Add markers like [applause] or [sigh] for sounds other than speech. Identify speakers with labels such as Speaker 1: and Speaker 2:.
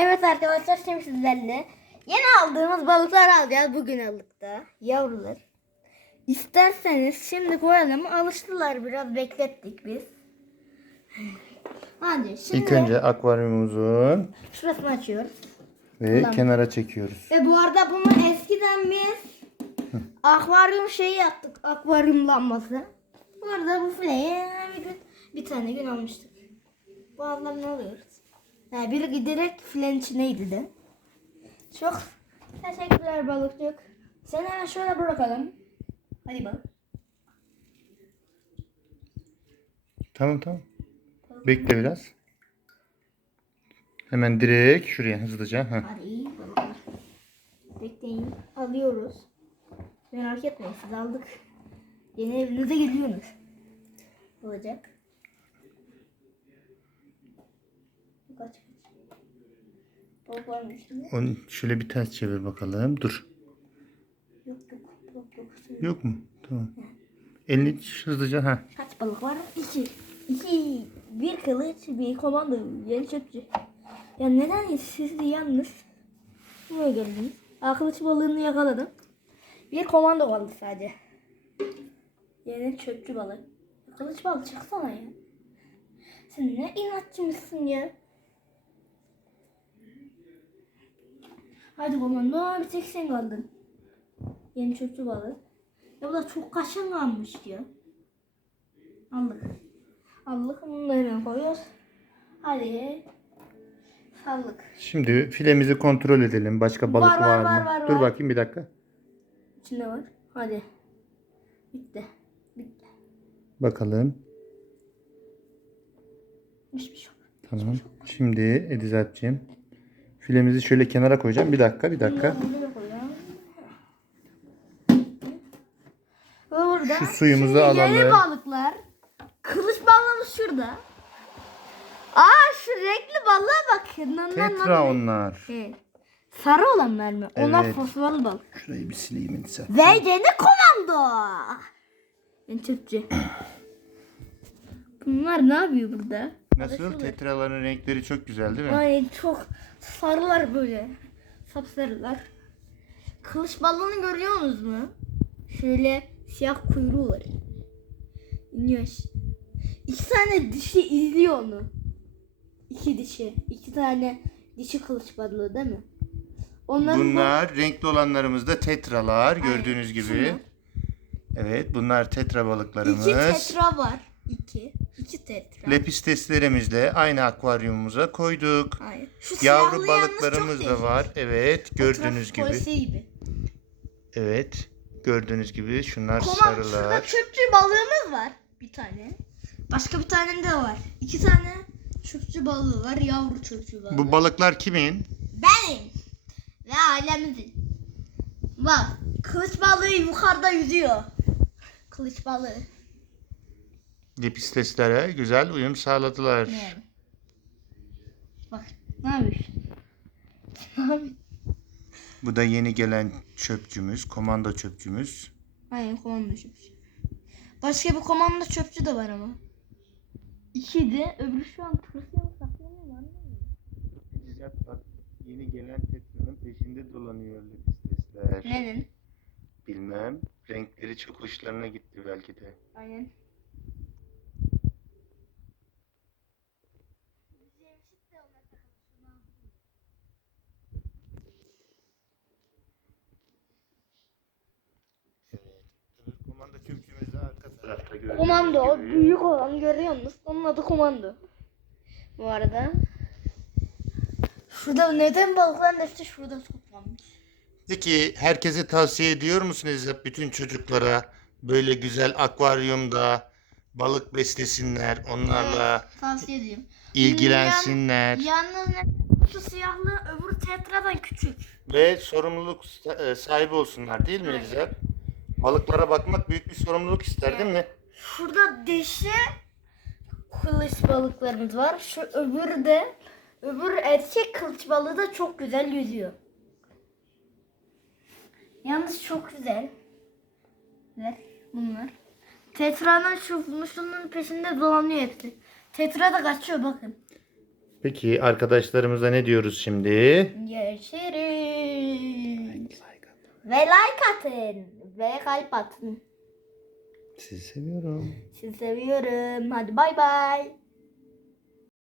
Speaker 1: Evet arkadaşlar şimdi sizlerle yeni aldığımız balıklar alacağız bugün aldık da yavrular. İsterseniz şimdi koyalım alıştılar biraz beklettik biz. Hadi şimdi
Speaker 2: İlk önce akvaryumumuzun
Speaker 1: şurasını açıyoruz.
Speaker 2: ve
Speaker 1: Ulan.
Speaker 2: kenara çekiyoruz.
Speaker 1: Ve bu arada bunu eskiden biz akvaryum şeyi yaptık akvaryum lambası. Bu arada bu fileyi bir gün bir tane gün almıştık. Bu ne alıyoruz? Ha, biri giderek filenin içindeydi de. Çok teşekkürler balıkçık. Seni hemen şöyle bırakalım. Hadi balık.
Speaker 2: Tamam tamam. Bekle biraz. Hemen direkt şuraya hızlıca. Heh.
Speaker 1: Hadi balıklar. Bekleyin. Alıyoruz. Merak etmeyin siz aldık. Yeni evinize geliyorsunuz. Olacak. Kaç?
Speaker 2: Onu şöyle bir ters çevir bakalım. Dur.
Speaker 1: Yok yok. Balık yok.
Speaker 2: Yok mu? Tamam. Elini hızlıca ha.
Speaker 1: Kaç balık var? İki. İki. Bir kılıç, bir komando, yeni çöpçü. Ya neden siz yalnız? Buraya geldiniz. Kılıç balığını yakaladım. Bir komando kaldı sadece. Yeni çöpçü balık. Kılıç balık çıksana ya. Sen ne inatçı ya? Hadi komando bir tek sen kaldın. Yeni çöpçü balık. Ya bu da çok kaşın kalmış ya. Aldık. Aldık bunları hemen koyuyoruz. Hadi. Sallık.
Speaker 2: Şimdi filemizi kontrol edelim. Başka balık
Speaker 1: Var,
Speaker 2: var,
Speaker 1: var,
Speaker 2: mı?
Speaker 1: var, var,
Speaker 2: Dur
Speaker 1: var.
Speaker 2: bakayım bir dakika.
Speaker 1: İçinde var. Hadi. Bitti. Bitti.
Speaker 2: Bakalım.
Speaker 1: Hiçbir şey yok.
Speaker 2: Tamam. Şimdi Edizat'cığım. Filemizi şöyle kenara koyacağım. Bir dakika, bir dakika.
Speaker 1: Burada.
Speaker 2: Şu suyumuzu
Speaker 1: Şimdi Yeni
Speaker 2: alalım.
Speaker 1: balıklar. Kılıç balığımız şurada. Aa şu renkli balığa bakın. Nan.
Speaker 2: Tetra onlar.
Speaker 1: Evet. Sarı olanlar mı? Onlar
Speaker 2: Evet.
Speaker 1: fosforlu balık.
Speaker 2: Şurayı bir sileyim Edizat.
Speaker 1: Ve yeni komando. Ben çöpçü. [clears throat] Bunlar ne yapıyor burada?
Speaker 2: Nasıl? Tetraların renkleri çok güzel değil mi?
Speaker 1: Ay çok sarılar böyle. Sapsarılar. Kılıç balığını görüyorsunuz mu? Şöyle siyah kuyruğu var. İniyor. İki tane dişi izliyor onu. İki dişi. iki tane dişi kılıç balığı değil mi? Onların bu-
Speaker 2: Bunlar renkli olanlarımız da tetralar gördüğünüz gibi.
Speaker 1: şunlar.
Speaker 2: Evet bunlar tetra balıklarımız.
Speaker 1: iki tetra var. İki. İki tetra.
Speaker 2: Lepisteslerimizi de aynı akvaryumumuza koyduk.
Speaker 1: Hayır. Şu
Speaker 2: Yavru
Speaker 1: siyahlı yalnız
Speaker 2: balıklarımız
Speaker 1: çok
Speaker 2: da var. Evet gördüğünüz
Speaker 1: Trafik
Speaker 2: gibi.
Speaker 1: polisi gibi.
Speaker 2: Evet gördüğünüz gibi şunlar
Speaker 1: Koman, şurada
Speaker 2: sarılar.
Speaker 1: çöpçü balığımız var. Bir tane. Başka bir tane de var. İki tane çöpçü balığı var. Yavru çöpçü balığı.
Speaker 2: Bu balıklar kimin?
Speaker 1: Benim. Ve ailemizin. Bak. Kılıç balığı yukarıda yüzüyor. Kılıç balığı.
Speaker 2: Lepisteslere güzel uyum sağladılar.
Speaker 1: Ne? Bak. Ne yapıyorsun? Ne yapıyorsun?
Speaker 2: Bu da yeni gelen çöpçümüz, komando çöpçümüz.
Speaker 1: Aynen komando çöpçü. Başka bir komando çöpçü de var ama. İki de öbürü şu an tırsıyor mu saklanıyor mu anlamadım.
Speaker 2: Bak yeni gelen tetranın peşinde dolanıyor lepistesler.
Speaker 1: Neden?
Speaker 2: Bilmem. Renkleri çok hoşlarına gitti belki de.
Speaker 1: Aynen.
Speaker 2: Öbür komando çöpçümüz de arka tarafta gördüğünüz
Speaker 1: Komando o büyük olan görüyor musunuz? Onun adı komando. Bu arada. Şurada neden balıkların hepsi şurada toplanmış?
Speaker 2: Peki herkese tavsiye ediyor musunuz hep bütün çocuklara böyle güzel akvaryumda balık beslesinler, onlarla
Speaker 1: Tavsiye ediyorum.
Speaker 2: ilgilensinler
Speaker 1: Yalnız ne? Şu siyahlı öbür tetradan küçük.
Speaker 2: ve sorumluluk sa- e, sahibi olsunlar değil mi Elizabeth? Balıklara bakmak büyük bir sorumluluk ister değil mi?
Speaker 1: Şurada dişi kılıç balıklarımız var. Şu öbürü de öbür erkek kılıç balığı da çok güzel yüzüyor. Yalnız çok güzel. Ver bunlar. Tetra'nın şu musluğunun peşinde dolanıyor hepsi. Tetra da kaçıyor bakın.
Speaker 2: Peki arkadaşlarımıza ne diyoruz şimdi?
Speaker 1: Görüşürüz. Ve like atın. Ve kalp atın.
Speaker 2: Sizi seviyorum.
Speaker 1: Sizi seviyorum. Hadi bay bay.